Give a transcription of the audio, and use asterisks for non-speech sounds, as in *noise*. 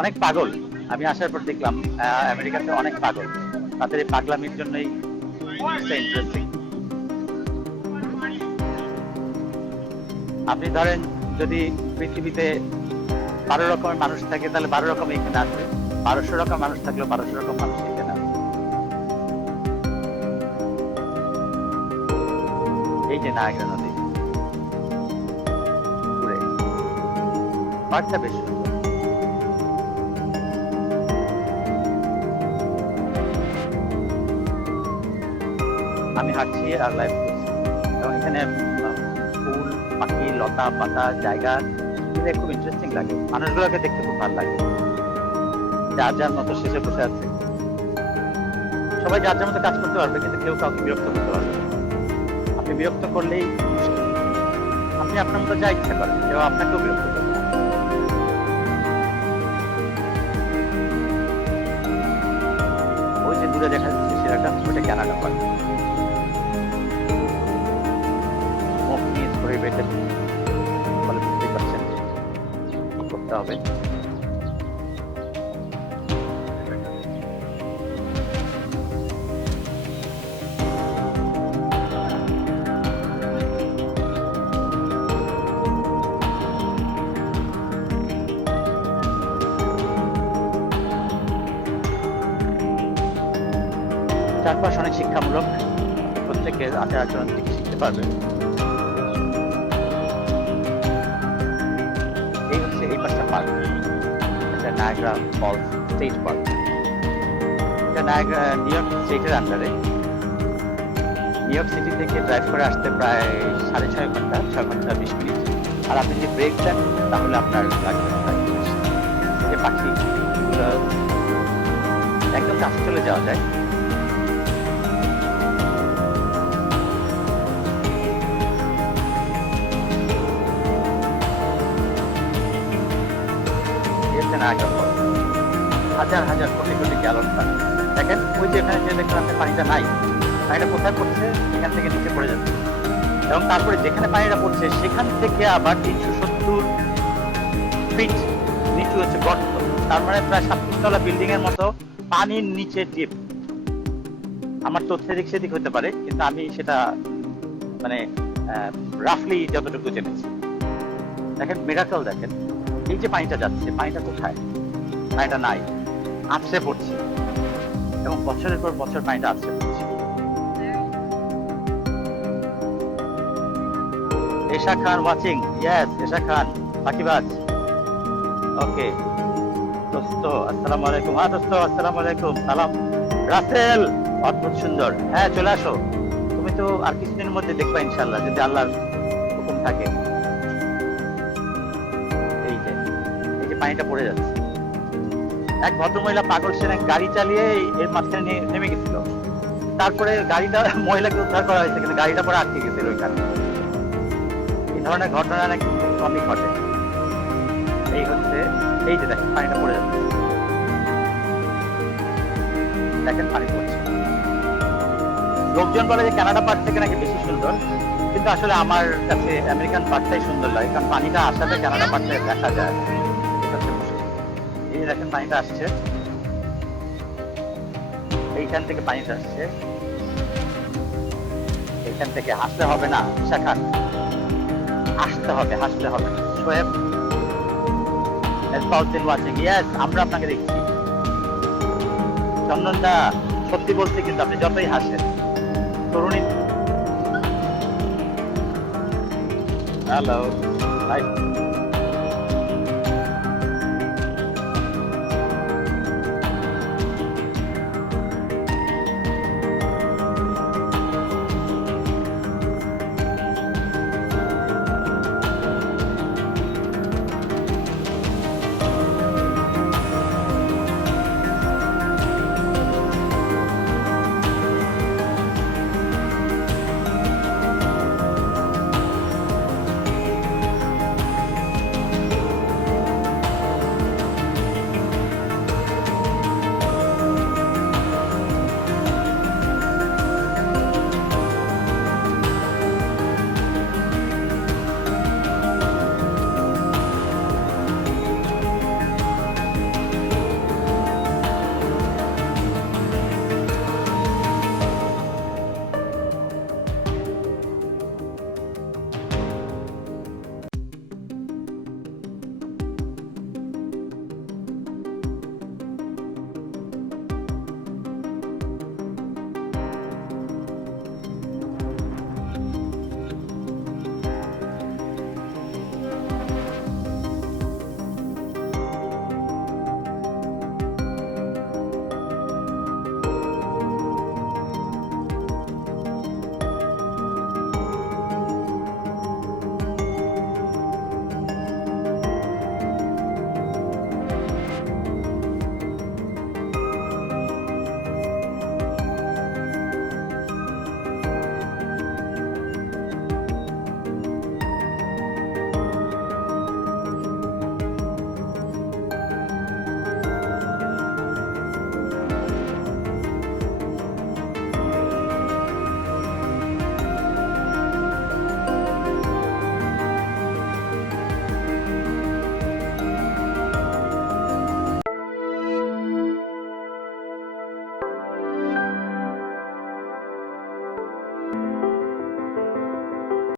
অনেক পাগল। আমি আসার পর দেখলাম আমেরিকাতে অনেক পাগল। তাদের এই পাগলামির জন্যই ইন্টারেস্টিং আপনি ধরেন, যদি পৃথিবীতে বারো রকমের মানুষ থাকে, তাহলে বারো রকম এখানে আসবে বারোশো রকম মানুষ থাকলেও বারোশো রকম মানুষ এখানে আসবে এই যে নায়গ্রা নদী। ঘুরে আমি হাঁটছি আর লাইভ করছি। এবং এখানে ফুল, পাখি, লতা, পাতা, জায়গা, এগুলো খুব ইন্টারেস্টিং লাগে। মানুষগুলোকে দেখতে খুব ভালো লাগে। যার যার মতো শেষে বসে আছে। সবাই যার যার মতো কাজ করতে পারবে, কিন্তু কেউ কাউকে বিরক্ত করতে পারবে। আপনি বিরক্ত করলেই আপনি আপনার মতো যা ইচ্ছা করেন, কেউ আপনাকেও বিরক্ত করবে ওই যে দূরে দেখা যাচ্ছে সেরাটা ওটা কানাডা পার্ক করতে হবে। চারপাশ অনেক শিক্ষামূলক। প্রত্যেকে আচার আচরণ থেকে শিখতে পারবে। পার্ক। এটা নায়াগ্রা ফলস স্টেট পার্ক এটা নায়াগ্রা নিউ ইয়র্ক স্টেটের আন্ডারে নিউ ইয়র্ক সিটি থেকে ড্রাইভ করে আসতে প্রায় সাড়ে ছয় ঘণ্টা ছয় ঘণ্টা বিশ মিনিট। আর আপনি যদি ব্রেক দেন, তাহলে আপনার যে পাখি এগুলো একদম কাছে চলে যাওয়া যায়। এসে নায়াগ্রা হাজার হাজার কোটি কোটি গ্যালন পানি দেখেন, ওই যে এখানে যে দেখলাম আপনি পানিটা নাই, পানিটা কোথায় পড়ছে? এখান থেকে নিচে পড়ে যাচ্ছে এবং তারপরে যেখানে পানিটা পড়ছে, সেখান থেকে আবার তিনশো সত্তর ফিট নিচু হচ্ছে গর্ত। তার মানে প্রায় সাততলা বিল্ডিং এর মতো পানির নিচে ডিপ আমার তথ্য দিক সেদিক হতে পারে, কিন্তু আমি সেটা মানে রাফলি যতটুকু জেনেছি। দেখেন মেরাকল দেখেন। এই যে পানিটা যাচ্ছে, পানিটা কোথায়? পানিটা নাই। আছড়ে পড়ছে। এবং বছরের পর বছর পানিটা আছড়ে পড়ছে। এশা খান ওয়াচিং ইয়েস এশা খান। পাখিবাজ ওকে দোস্ত, আসসালামু আলাইকুম। হ্যাঁ দোস্ত, আসসালামু আলাইকুম। সালাম। রাসেল, অদ্ভুত সুন্দর। হ্যাঁ চলে আসো। তুমি তো আর কিছুদিনের মধ্যে দেখবা ইনশাল্লাহ যদি আল্লাহর হুকুম থাকে। পানিটা পড়ে যাচ্ছে। এক ভদ্রমহিলা পাগল সেরে গাড়ি চালিয়ে এর মাঝখানে নেমে গেছিল। তারপরে গাড়িটা *laughs* মহিলাকে উদ্ধার করা হয়েছে, কিন্তু গাড়িটা পরে আটকে গেছিল ওইখানে এই ধরনের ঘটনা নাকি কমই ঘটে। এই হচ্ছে এই যে দেখেন পানিটা পড়ে যাচ্ছে। দেখেন পানি পড়ছে। লোকজন বলে যে কানাডা পার্ক থেকে নাকি বেশি সুন্দর, কিন্তু আসলে আমার কাছে আমেরিকান পার্কটাই সুন্দর লাগে, কারণ পানিটা আসাতে কানাডা পার্কটা দেখা যায়। এইখান থেকে আসছে। এইখান থেকে হবে না আসতে হবে হবে। সোহেব আমরা আপনাকে দেখছি। চন্দনদা, সত্যি বলছি কিন্তু আপনি যতই হাসেন, তরুণী হ্যালো